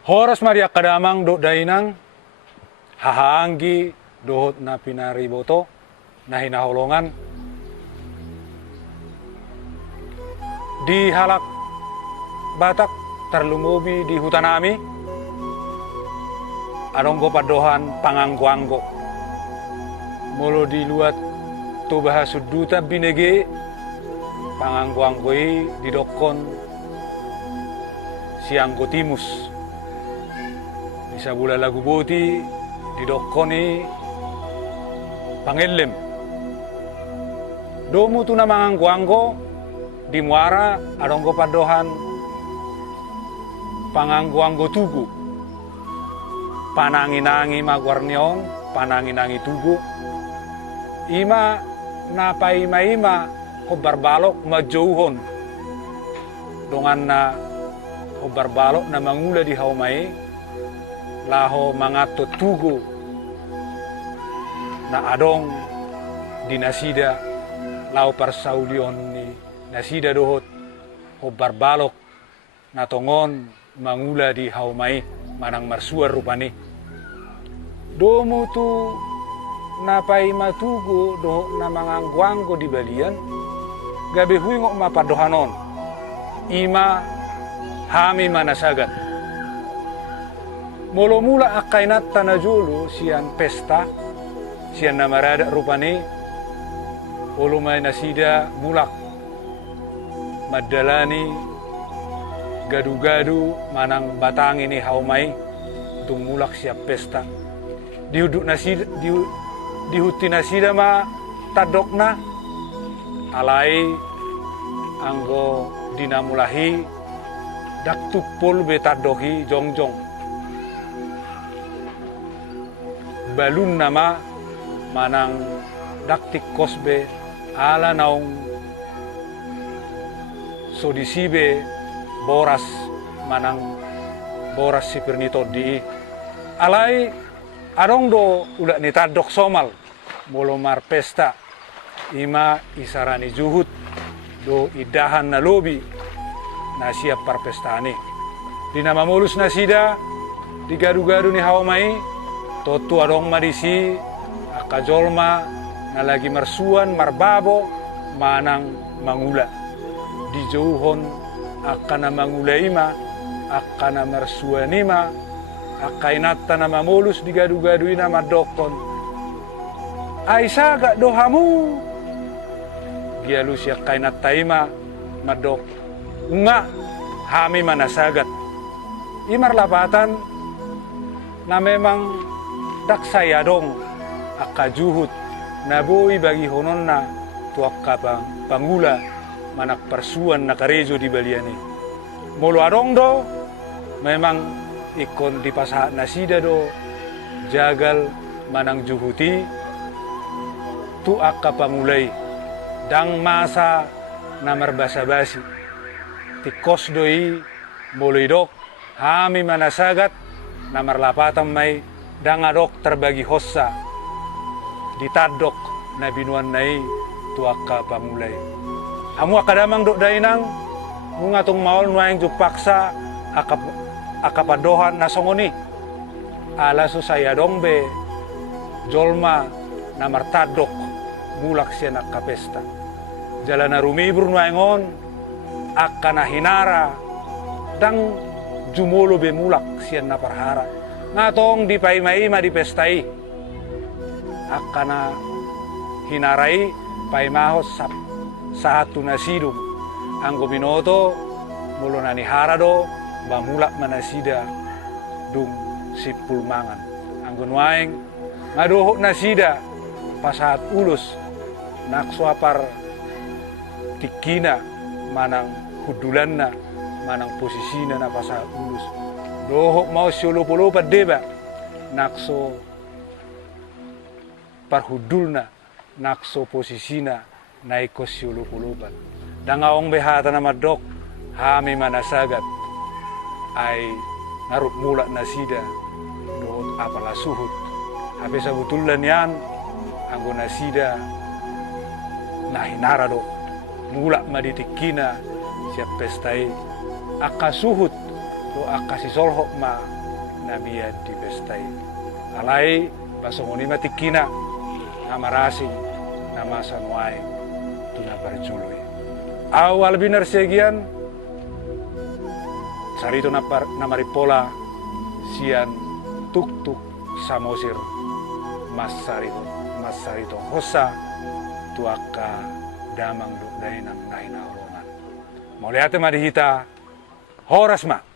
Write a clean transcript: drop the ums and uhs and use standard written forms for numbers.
Horas Maria kadamang do dainang hahanggi dohot na pinariboto na hinaholongan di halak Batak terlumubi di hutanami adonggo padohan pangangguanggo mulu diluat tu bahasuduta binege pangangguanggoi didokon sianggo timus bisa bula lagu boti didokoni pangelem domu tu na mangangguanggo di muara adonggo padohan pangangguanggo tugu pananginangi magwarnion pananginangi tugu ima napai ima hobar balok majauhon dongan na hobar balok na mangula di haumai laho mangato tugu na adong di nasida lau parsaulion ni nasida dohot hobar balok na tongon mangula di haumai manang marsuar rupani domu tu napai matugo do na mangangguanggo di balian gabe huingo mapadohanon ima hami manasagat molo mula akainat tanajulu sian pesta sian namarada rupani ulumay nasida mulak madalani gadu-gadu manang batang ini haumai tung mulak siap pesta dihuduk nasida dihuti nasida ma tadokna alai anggo dinamulahi daktupul betadohi jongjong balun nama manang daktik kosbe ala naung sodisibe boras manang boras sipirnito di alai adong do ulah ni tadok somal molomar pesta ima isarani juhut do idahan na lobi na siap parpestani di nama mulus nasida di gadu-gadu ni hawamai totu adong marisi akajolma na lagi marsuan marbabo manang mangula di jauhon akana mangula ima akana marsuanima akainata na mamulus di gadu-gadu ina madokon Aisyah gak dohamu gialu siya kainata ima madok unga hami manasagat imar lapatan na memang daksaya dong akajuhut naboi bagi honon na tuak kapang pangula manak persuan na karejo di baliane molo adong do memang ikon di pasahat nasida do jagal manang juhuti tu akka pangulay dang masa namar basa-basi tikos doi molidok hami manasagat namar lapatan may dang adok terbagi hossa ditadok na binuan nai tu akka pangulay amu akadamang dok dainang mungatong maol nuayang jupaksa akapadohan nasongoni ala susaya dongbe jolma namar tadok mulak siya nakapesta jalan na rumibur nuayngon akana hinara dang jumolo be mulak siya naparhara ngatong di paimaima di pestai akana hinarai paimahos satu nasidum anggo binoto mulo nani harado bamulak manasida dung sipul mangan anggo nuaing ngadohok nasida pasahat ulus naksuapar tikina manang hudulanna manang posisina na pasahat ulus dohok mau siulup-ulupat deba nakso parhudulna nakso posisina naiko siulup-ulupat dangaong behata na madok hami manasagat ay narut mulak nasida dohot apala suhut habe sabutulan yan anggo nasida nahinara do mulak maditikina siap pestai akasuhut do akasi solhok ma nabiya di bestai alai basongoni matikina namarasi nama sanuai tuna parjului awal binar segian sarito namaripola sian tuk-tuk samosir mas sarito hosa tuaka damang do dainang naina olongan. Mau lihat madihita horas ma.